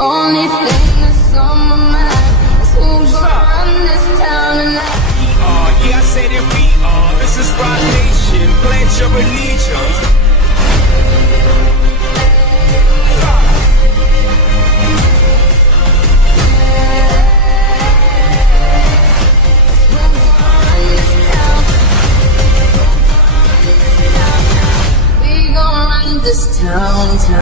Only thing that's on my mind is who's gonna run this town tonight. Yeah, I said it, we are. This is Rock Nation. Pledge your allegiance.